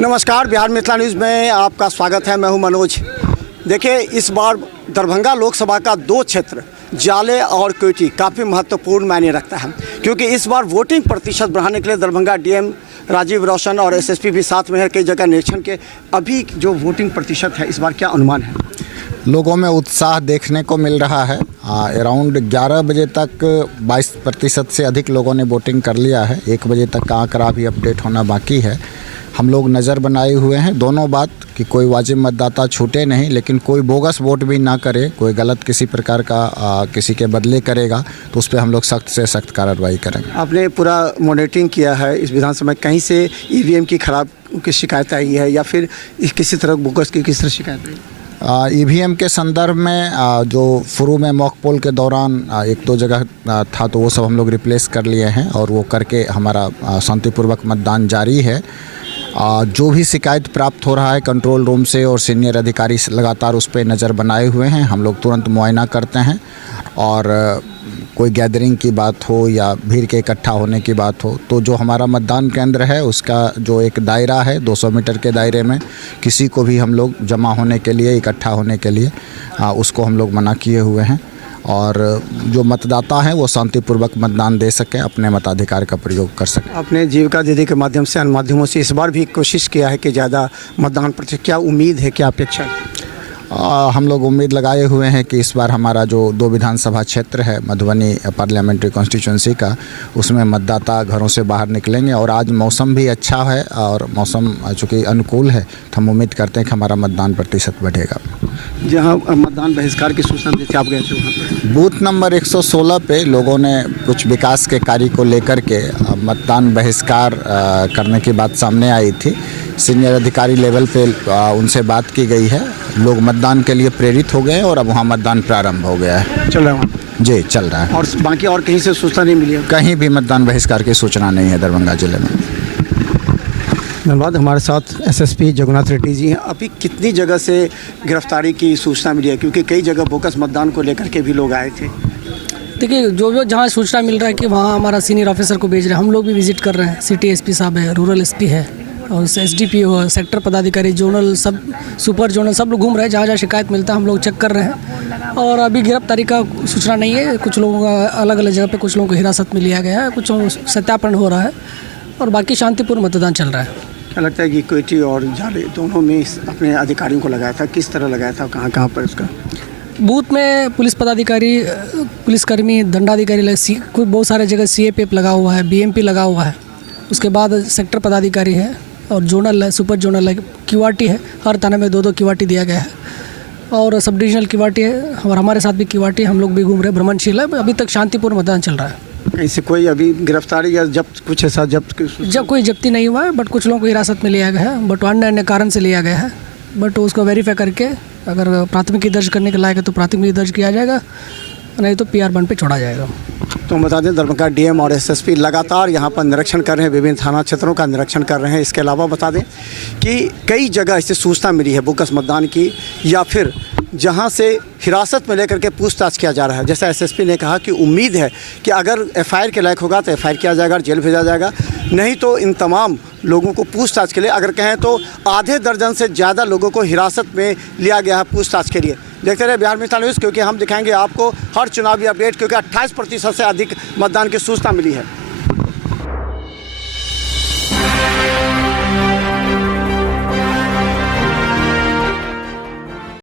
नमस्कार, बिहार मिथिला न्यूज़ में आपका स्वागत है। मैं हूं मनोज। देखिए, इस बार दरभंगा लोकसभा का 2 क्षेत्र जाले और कोयटी काफ़ी महत्वपूर्ण मायने रखता है, क्योंकि इस बार वोटिंग प्रतिशत बढ़ाने के लिए दरभंगा डीएम राजीव रौशन और एसएसपी भी साथ में है। कई जगह निरीक्षण के अभी जो वोटिंग प्रतिशत है इस बार क्या अनुमान है? लोगों में उत्साह देखने को मिल रहा है। अराउंड 11 बजे तक 22% से अधिक लोगों ने वोटिंग कर लिया है। 1 बजे तक का आंकड़ा भी अपडेट होना बाकी है। हम लोग नज़र बनाए हुए हैं दोनों बात कि कोई वाजिब मतदाता छूटे नहीं, लेकिन कोई बोगस वोट भी ना करे। कोई गलत किसी प्रकार का किसी के बदले करेगा तो उस पर हम लोग सख्त से सख्त कार्रवाई करेंगे। आपने पूरा मॉनिटरिंग किया है इस विधानसभा में, कहीं से ईवीएम की खराब की शिकायत आई है या फिर किसी तरह बोगस की किस तरह शिकायत आई? ईवीएम के संदर्भ में जो शुरू में मॉक पोल के दौरान 1-2 जगह था तो वो सब हम लोग रिप्लेस कर लिए हैं और वो करके हमारा शांतिपूर्वक मतदान जारी है। जो भी शिकायत प्राप्त हो रहा है कंट्रोल रूम से और सीनियर अधिकारी लगातार उस पर नज़र बनाए हुए हैं। हम लोग तुरंत मुआयना करते हैं और कोई गैदरिंग की बात हो या भीड़ के इकट्ठा होने की बात हो तो जो हमारा मतदान केंद्र है उसका जो एक दायरा है 200 मीटर के दायरे में किसी को भी हम लोग जमा होने के लिए, इकट्ठा होने के लिए उसको हम लोग मना किए हुए हैं और जो मतदाता हैं वो शांतिपूर्वक मतदान दे सकें, अपने मताधिकार का प्रयोग कर सकें। अपने जीविका दीदी के माध्यम से, अन्य माध्यमों से इस बार भी कोशिश किया है कि ज़्यादा मतदान प्रतिशत, क्या उम्मीद है, क्या अपेक्षा है? हम लोग उम्मीद लगाए हुए हैं कि इस बार हमारा जो 2 विधानसभा क्षेत्र है मधुबनी पार्लियामेंट्री कॉन्स्टिट्यूंसी का, उसमें मतदाता घरों से बाहर निकलेंगे और आज मौसम भी अच्छा है और मौसम चूँकि अनुकूल है तो हम उम्मीद करते हैं कि हमारा मतदान प्रतिशत बढ़ेगा। जहाँ मतदान बहिष्कार की सूचना दी थी, आप गए थे वहाँ पर? बूथ नंबर 116 पे लोगों ने कुछ विकास के कार्य को लेकर के मतदान बहिष्कार करने की बात सामने आई थी। सीनियर अधिकारी लेवल पे उनसे बात की गई है। लोग मतदान के लिए प्रेरित हो गए और अब वहाँ मतदान प्रारंभ हो गया है। चल रहा है वहाँ? जी, चल रहा है। और बाकी और कहीं से सूचना नहीं मिली है? कहीं भी मतदान बहिष्कार की सूचना नहीं है दरभंगा जिले में। धन्यवाद। हमारे साथ एसएसपी जगन्नाथ रेड्डी जी हैं। अभी कितनी जगह से गिरफ्तारी की सूचना मिली है, क्योंकि कई जगह बोगस मतदान को लेकर के भी लोग आए थे? देखिए, जो जहाँ सूचना मिल रहा है कि वहाँ हमारा सीनियर ऑफिसर को भेज रहे हैं। हम लोग भी विजिट कर रहे हैं। सिटी एसपी साहब है, रूरल एसपी है और एसडीपीओ है, सेक्टर पदाधिकारी, जोनल, सब सुपर जोनल, सब लोग घूम रहे हैं। जहाँ जहाँ शिकायत मिलता है हम लोग चेक कर रहे हैं और अभी गिरफ्तारी का सूचना नहीं है। कुछ लोगों का अलग अलग जगह पे कुछ लोगों को हिरासत में लिया गया है, कुछ सत्यापन हो रहा है और बाकी शांतिपूर्ण मतदान चल रहा है। क्या लगता है कि कोयटी और जाले दोनों में अपने अधिकारियों को लगाया था? किस तरह लगाया था, कहाँ कहाँ पर उसका? बूथ में पुलिस पदाधिकारी, पुलिसकर्मी, दंडाधिकारी, कोई बहुत सारे जगह सीएपीएफ लगा हुआ है, बीएमपी लगा हुआ है। उसके बाद सेक्टर पदाधिकारी है और जोनल है, सुपर जोनल है, क्यूआरटी है। हर थाने में 2-2 क्यूआरटी दिया गया है और सब डिविजनल क्यूआरटी है और हमारे साथ भी क्यूआरटी। हम लोग भी घूम रहे, भ्रमणशील है। अभी तक शांतिपूर्ण मतदान चल रहा है। कहीं से कोई अभी गिरफ्तारी या जब्त, कुछ ऐसा जब्त? जब कोई जब्ती नहीं हुआ है, बट कुछ लोगों को हिरासत में लिया गया है, बट अन्य कारण से लिया गया है। बट उसको वेरीफाई करके अगर प्राथमिकी दर्ज करने के लायक है तो प्राथमिकी दर्ज किया जाएगा, नहीं तो PR बंद पे छोड़ा जाएगा। तो बता दें, दरभंगा डीएम और एसएसपी लगातार यहाँ पर निरीक्षण कर रहे हैं, विभिन्न थाना क्षेत्रों का निरीक्षण कर रहे हैं। इसके अलावा बता दें कि कई जगह इससे सूचना मिली है बोगस मतदान की, या फिर जहाँ से हिरासत में लेकर के पूछताछ किया जा रहा है। जैसा एसएसपी ने कहा कि उम्मीद है कि अगर एफआईआर के लायक होगा तो एफआईआर किया जाएगा और जेल भेजा जाएगा, नहीं तो इन तमाम लोगों को पूछताछ के लिए, अगर कहें तो आधे दर्जन से ज़्यादा लोगों को हिरासत में लिया गया है पूछताछ के लिए। देखते रहे बिहार मिथिला न्यूज़, क्योंकि हम दिखाएंगे आपको हर चुनावी अपडेट, क्योंकि 28% से अधिक मतदान की सूचना मिली है।